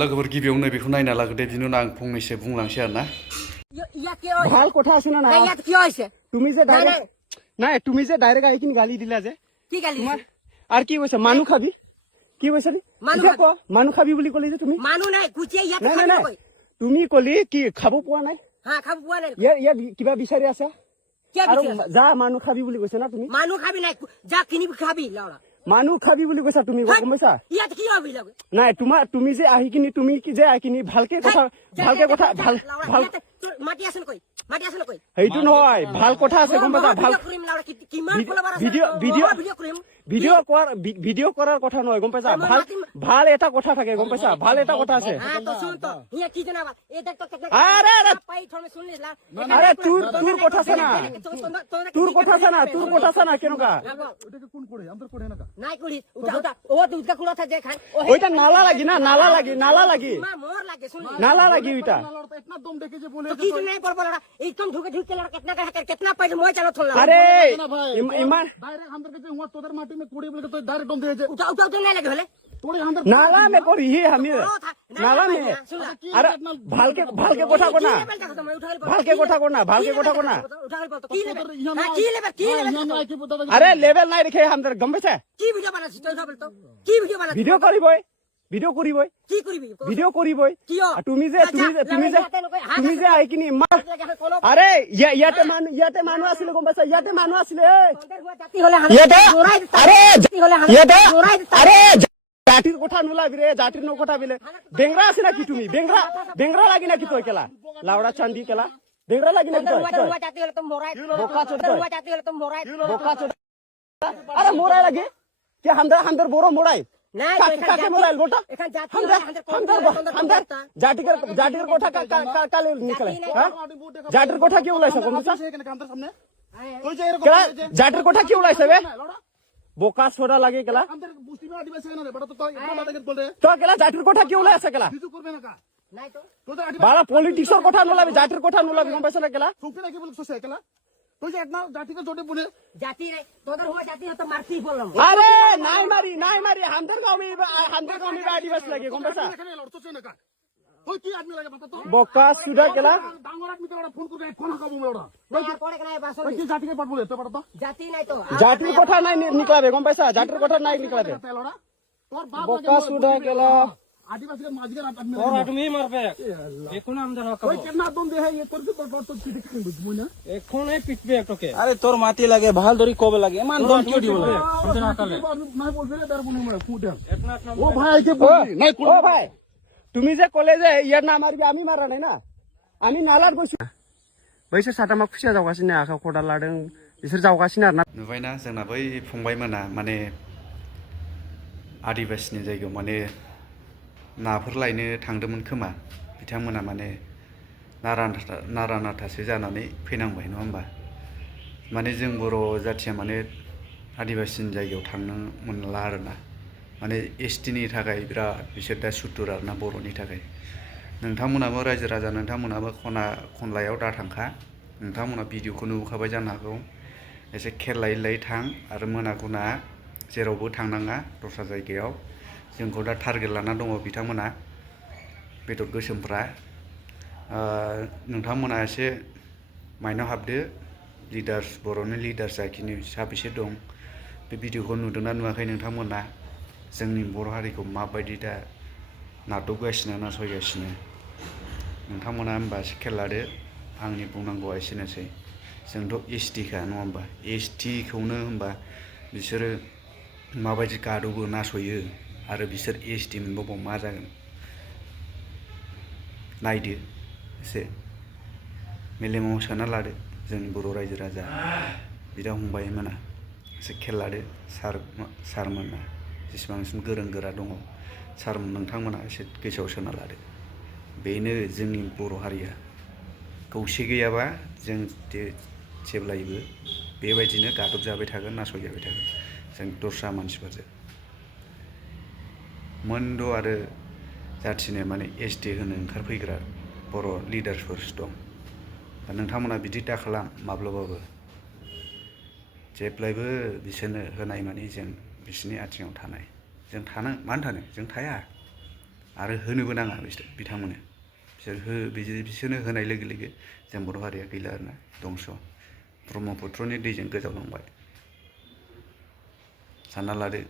लोगोफोर गिबियावनो बेखौ नायना लागोदे बिनि उनाव आं फंनैसो बुंलांसै आरो ना ভাল কথা আছে না ইয়াত কি হৈছে তুমি যে ডাইরেক্ট নাই তুমি যে ডাইরেক্ট আইকিনি গালি দিলা যে কি গালি তোমার আর কি কৈছে মানুহ খাবি কি কৈছে মানুহ খাবি বুলি কলি যে তুমি মানুহ নাই গুচিয়ে ইয়াত নাই খাবি নাই নকই তুমি কলি কি খাব পোৱা নাই হা খাব পোৱা নাই ইয়াত কিবা বিচাৰি আছা কি আৰু বিচাৰি যা মানুহ খাবি বুলি কৈছে না তুমি মানুহ খাবি নাই যা কিনি খাবি লাউৰা মানুহ খাবি বুলি কৈছা তুমি গম পাইছা ইয়াত কি হবি লাগে নাই তুমি যে আহিকিনি তুমি কি যে আহিকিনি ভালকে কথা ভাল মাটি আছে নকই মাটি আছে নকই সেইটো নহয় ভাল কথা আছে গম পাইছা ভাল ক্ৰীম লাউৰা কিমান ফলোৱাৰ আছে ভিডিঅ' কৰাৰ কথা নহয় গম পাইছা ভাল এটা কথা থাকে গম পাইছা ভাল এটা কথা আছে হ্যাঁ তো শুন তো ইয়া কি জানা এই দেখ তো আরে পাই থমে শুনলিস না আরে তোৰ কথা আছে না তোৰ কথা আছে না কেনেকা ওটাকে কোন করে আমাদের করে না নাই করি উঠা ও তুই উঠা কুড়া থাকে খাই ওইটা নালা লাগি না নালা লাগি মা মোর লাগে শুন নালা লাগি ওইটা इतना दम देके जे बोले तो की नहीं पर बोला एकदम ढुके ढुके लड़ा कितना पैसे मोय चलो थोड़ा अरे इमान डायरेक्ट अंदर के हुआ तोदर माटी में कोड़ी बोले तो डायरेक्ट दम दे जे उठा नहीं लगे भले थोड़ी अंदर नाला में पड़ी ही हम नाला में अरे ভালকে কথা কোনা ভালকে কথা কোনা अरे लेवल নাই রেখে আমাদের গম্বেছে কি ভিডিও বানাছিস তুই বল তো কি ভিডিও বানাছিস ভিডিও করিবই কি করবি ভিডিও করিবই কিয় তুমি যে আইকিনি আরে ইয়াতে মানুহ আছিল গম পাইছা ইয়াতে মানুহ আছিল জাতি হলে আরে জাতির কথা নোলাবি রে জাতির ন কথা বিলে বেংরা আছে নাকি তুমি বেংরা লাগি নাকি তুই কেলা লাউড়া চান্দি কেলা বেংরা লাগি নাকি তুই জাতি হলে তো মোরাই বোকা চোদ জাতি হলে তো মোরাই আরে মোরাই লাগে কি হামদার বড় মোরাই না কাকে মোরাইল গোটা এখান জাতি জাতির কথা কালে নিকলে হ্যাঁ জাতির কথা কি ওলাইছে কোন सामने तो जे কেলা জাতির কথা কি ওলাইছে বে বোকা সোডা লাগে কেলা अंदर बुस्ती में आदिवासी है ना रे बड़ा तो इतना बात बोल रहे তো কেলা জাতির কথা কি ওলাইছে কেলা কিছু করবে না কা নাই তো তো আদিবাসী বালা পলিটিক্সের কথা নোলাবি জাতির কথা নোলাবি গম পাইছ না কেলা সুফি নাকি বলে সোসে কেলা তো যে ইतना জাতি के जोड़े बोले জাতি রে তোদের হওয়া জাতি তো মারতি বললাম আরে নাই মারি হামদার গাঁও में आदिवासी লাগে গম পাইছ এখানে লড়তো চে না কা ওই কি আদমি লাগে বাতা তো বোকা সোডা কেলা ডাঙ্গর আদমি তো ফোন করে কোন কাবু মেওড়া পড়ে কেন বাসন ওই কি জাতি के बात बोले तो बड़ा तो জাতি নাই তো জাতির কথা নাই নিকলাবে গম পাইছ জাতির কথা নাই নিকলাবে লড়া তোর বাপ বোকা সোডা কেলা आदिवासी के माजगर आदमी और आदमी मारबे এখন আমাদের হক ওই কেনা দম দে এই তোর তো কি দেখছিস বুঝবো না এখন এই পিটবে একটকে আরে তোর মাটি লাগে ভাল ধরি কবে লাগে ইমান দম কিউ দিব লাগে নাই বলবে তার কোনো মানে ফুটে এটনা ও ভাই কে বলি নাই ও ভাই তুমি যে কলে যে ইয়ার না মারবি আমি মারা নাই না আমি নালার গৈছো बैसोर साथामा खुसिया जावगासिनो आखायाव खदाल लादों बिसोर जावगासिनो आरोना नुबायना जोंना बै फंबायमोना माने आदिबासिनि जायगायाव माने नाफोर लायनो थांदोंमोन खोमा बिथांमोना माने नारा नाथासो जानानै फैनांबाय नङा होमबा माने जों बर' जाथिया माने आदिबासिनि जायगायाव थांनो मोनला आरोना माने एसटिनि थाखाय बिराद बिसोर दा सुथुर आरोना बर'नि थाखाय नोंथांमोनाबो रायजो राजा नोंथांमोनाबो खनलायाव दा थांखा नोंथांमोना भिडिअखौ नुखाबाय जानो हागौ एसे खेल लायै थां आरो मोनागुना जेरावबो थांनाङा दस्रा जायगायाव जोंखौ दा टारगेट लाना दङ बिथांमोना बेदर गोसोमफ्रा नोंथांमोना एसे माइनाव हाबदो लिडार्स बर'नि लिडार्स जाखिनि साबेसे दं बे भिडिअखौ नुदोंना नुवाखै नोंथांमोना जोंनि बर' हारिखौ माबायदि दा नादबगासिनो नासयगासिनो नोंथांमोना होमबा एसे खेल लादो आंनि बुंनांगौआ एसेनोसै जोंथ' एसटिखा नङा होमबा एसटिखौनो होमबा बिसोरो माबायदि गादबो नासयो आरो बिसोर एसटि मोनबावबा मा जागोन नायदो एसे मेलेमाव सोना लादो जोंनि बर' रायजो राजा बिदा फंबायमोना एसे खेल लादो सारमोना जेसेबांसिम गोरों गोरा दङ सार नोंथांमोना एसे गोसोआव सोना लादो बेनो जोंनि बर' हारिया खौसे गैयाबा जों जेब्लायबो बेबायदिनो गादब जाबाय थागोन नासयजाबाय थागोन जों दस्रा मानसिफोरजों मोनद' आरो जाथिनो माने एसटि होनो ओंखारफैग्रा बर' लिडार्सफोर दं दा नोंथांमोना बिदि दाखालाम माब्लाबाबो जेब्लायबो बिसोरनो होनाय माने जों बिसोरनि आथिङाव थानाय जों थानो मानो थानो जों थाया आरो होनोबो नाङा बिथांमोननो बिसोरनो होनाय लोगो लोगो जों बर' हारिया गैला आरोना दंस' ब्रह्मपुत्रनि दैजों गोजावलांबाय सानना लादो